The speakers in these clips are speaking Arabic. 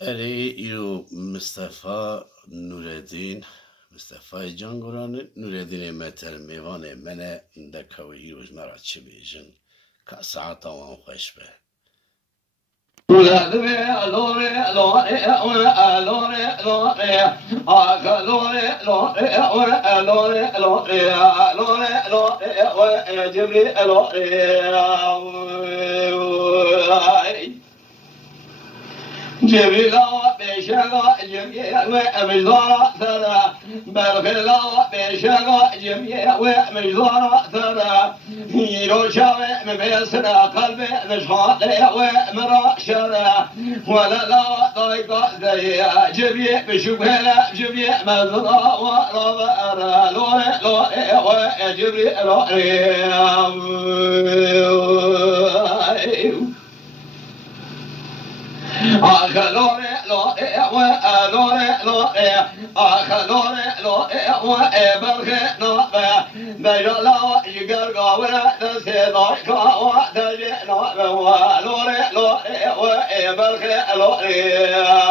اری یو مصطفی نوردین مصطفی جانگوران نوردین متر میوان منه دکوی یوز مرا چه بیجن که ساعت آن خوش به جبريلا بشغا جميع ومجدارا ثرى برخلا بشغا جميع ومجدارا ثرى هيرو شاوي مبيسرا قلبي نشخاط ومرا شرى ولا لا ضيق ذي جميع بشبهلا جميع مزرا ورا أرى لوري لوري وجبريل لوري آخلوره لوره و لوره لوره آخلوره لوره و برخه نوره بجلا يقر قاوره دسيداي قاوة دجي نوره و لوره لوره و برخه لوره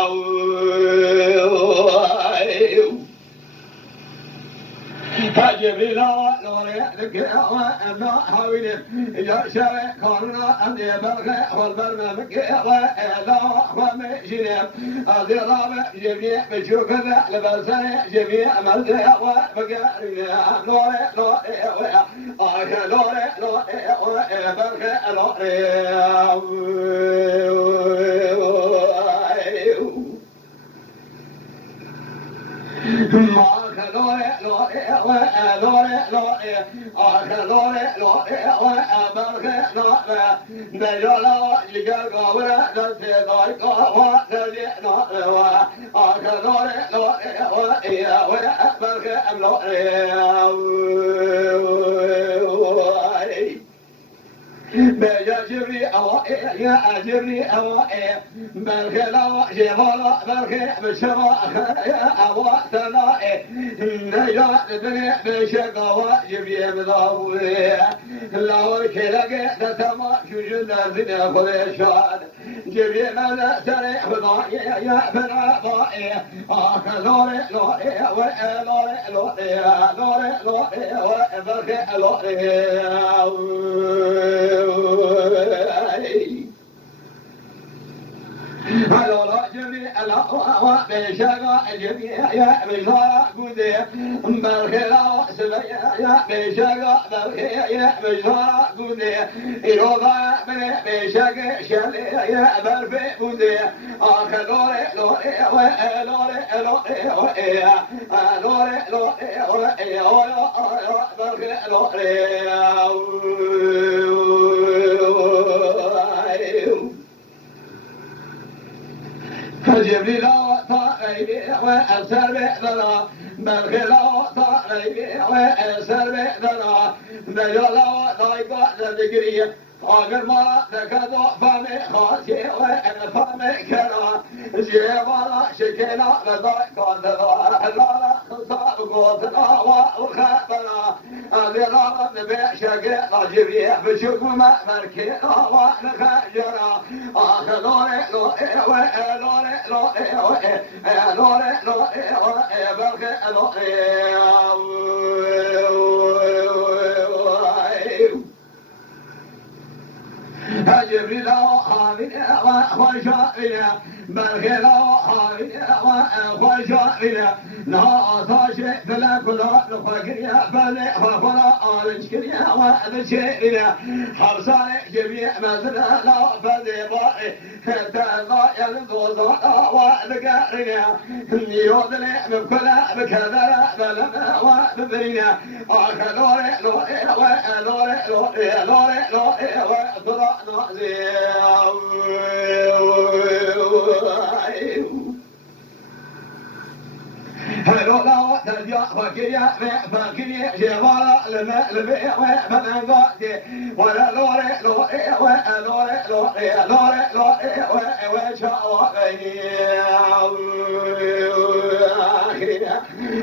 جبريل لوري ذكر وأنا حاوله يا شرع كارنا أن يبرخ والبرنامج ولا ومجنب أذراب جميع بشوف ذا لبسنا جميع مزرع وبقارنا لوري لوري لوري لوري برخ لوري لوري لوري لوري لوري لوري برخ لوري بجلا يقر قاوره دسيداي قاوة دجي نوره لوري لوري برخ لوري بيا جبري أوائي يا جبري أوائي برخلا جبالا برخ بشرا يا أواتنائي نجا بني بشقوا جبري مضاوي لا كلاك تتما شجن زنا خليشان جبري ماذا سريع بضائي يا بنا ضائي لوري لوري لوري لوري لوري لوري برخ لوري هلولا جميع الأقوى بشغا جميع يا مجزارة قدي برخلا سبيا يا بشغا برخيا يا مجزارة قدي إروضا بشغا شلي يا برفي قدي آخلوري لوري لوري لوري لوري لوري برخي لوري جبريل طائبي وأسر بذرا برخلا طائبي وأسر بذرا بجلا ضايقا ذكري آخر ما ذكرت فمي خاسي وأنا فمي كرا جيبالا شكينا بضايقا ذرا لا خصاب قوتنا وخبرا أذرا نبي شكينا جبريل بشكوما مركينا ونخجرا آخر جبريل حامينا وخشائنا برخلا حامينا وخشائنا نهار فلا كلا نفكريا فلا خلا أرجكريا وذشينا حرصان جميع مزرنا لا فذبائي حتى الله يلدوز وذكرنا يودنا بكلا بكذا بلما وببرنا آخلوري لوري لوري لوري لوري لوري وطلعنا هلولا ترجع فكريا فكريا جمالا لما لبي ومنقاتي ولا لوري لوري لوري لوري لوري لوري وشاء بيني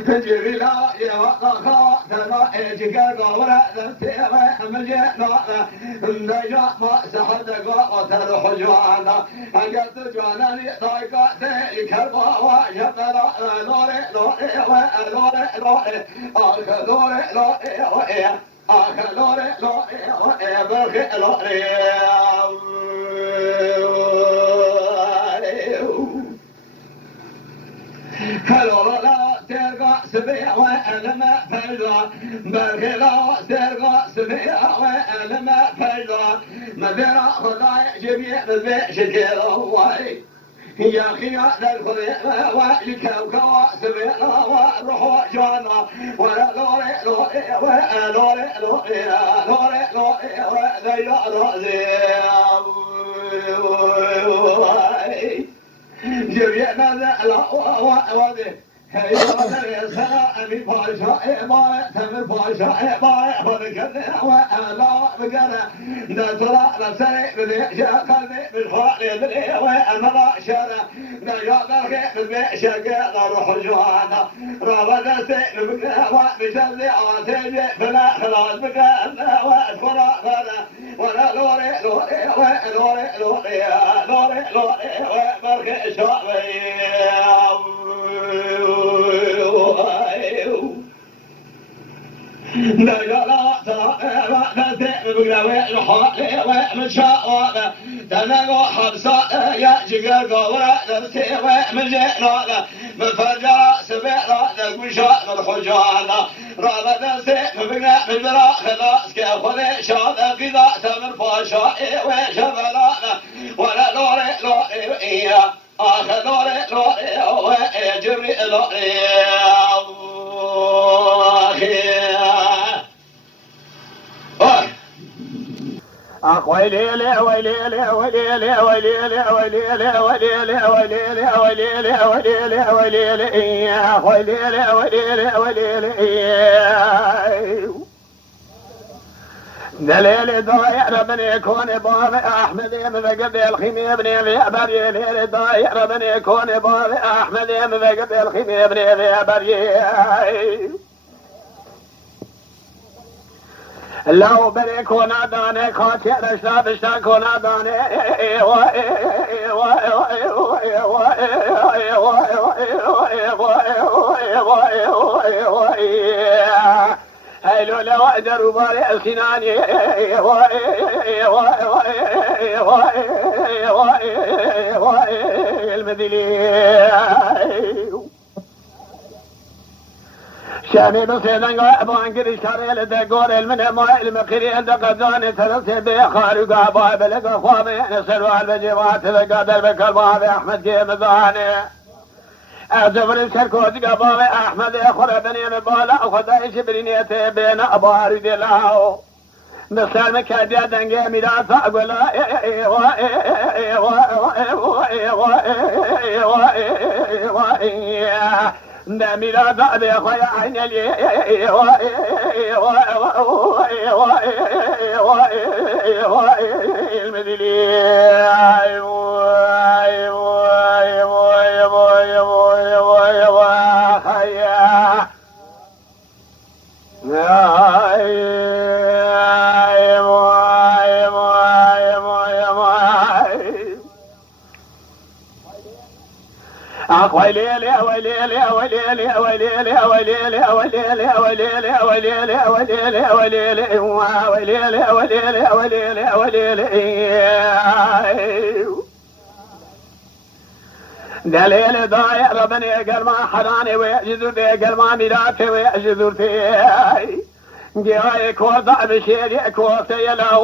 جبريل يا وقخا تنا جيجا قورا نسيوا مجينا نجا ما سحد قوة الحجوانا أجت جوانني ضايقة كربا وجبنا لوري لوري لوري لوري آخ لوري لوري آخ لوري لوري برخي لوري لا ترقى سبيع وألم فجرا برخي لا ترقى سبيع وألم فجرا مدينة خداي جميع البيع شكيل هواي يا أخي هذا الخليل والكوكوا سبيلا والروح جانا ولا لوري لوري لوري لوري لوري لوري وذي رأسي جميعنا لا وذي هي سلام باشا ما تمر باشا ما فذكرنا ولا بقنا نطلع نسري بدي جا قلبي بالفعل بدي وانا شارع نجا بدي شقا نروح جوانا رابنا سين بقنا وبجلي عاتجي فلا خلاص بقنا واسفرا فلا ولا لوري لوري لوري لوري لوري لوري ومرخي شعبي نجلا بقراوي الحالي ومن شاء تنقو حبسا يا جيجا قورا نفسي ومن جينا من فرجا سبيلا نقوشا الحجانا رابا نفسي بقنا من برا خلاص كيفولي شادا قضاء تمر فاشا وشبلانا ولا لوري لوري إياه آخ لوري لوري جبري لوري ويلي ويلي ويلي ويلي ويلي ويلي ويلي ويلي ويلي دليل ضايع من يكون باب احمد من قبل الخيمه بن ابي بري دليل ضايع من يكون باب احمد من قبل الخيمه بن ابي بري لو بريكون داني خاطر شاب شاكون داني هلو لو اقدر باري الكناني المدلي شامي بسيدان قابان قريش كاريل دقور المنى ما المقرين دقداني تنسي بخارقا باب لقى خوامي نسلوا البجيبات لقادر بكالباب احمد جيمداني أعزف الكركوت قباب احمد اخر بني مبالا خدايش برينيتي بين ابار دلاو مثل مكاديا دنجي ميراثا قولا ميلاد أبي خويا عين المدلي ويلي ويلي ويلي ويلي ويلي ويلي ويلي ويلي ويلي ويلي دليل ضايع ربني قلما حراني ويجذر في قلما ميلاتي ويجذر فيه جايك وضع بشيرك وسيله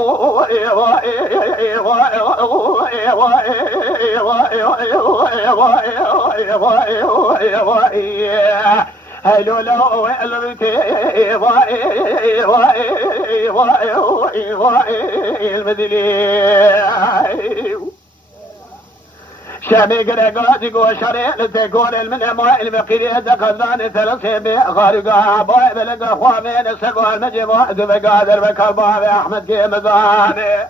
هلو لو المدلي شامي قرقاتي وشريل تقول المنمو المقيري دقلاني ثلاثي بخارقا باي بلقى خوامين سقوا المجموع بقادر بكالبابي احمد كيمداني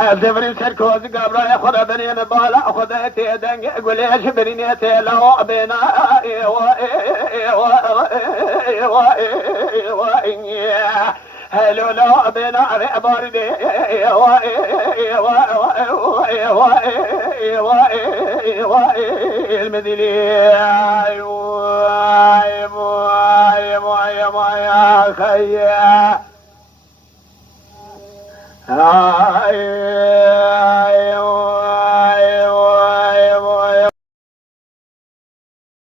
الزفرين سركوز قبر ياخذ بنين بالا اخذتي دنق قول يا جبرينيتي لو بنا هلو لو بنا باردي المدلي يا خيا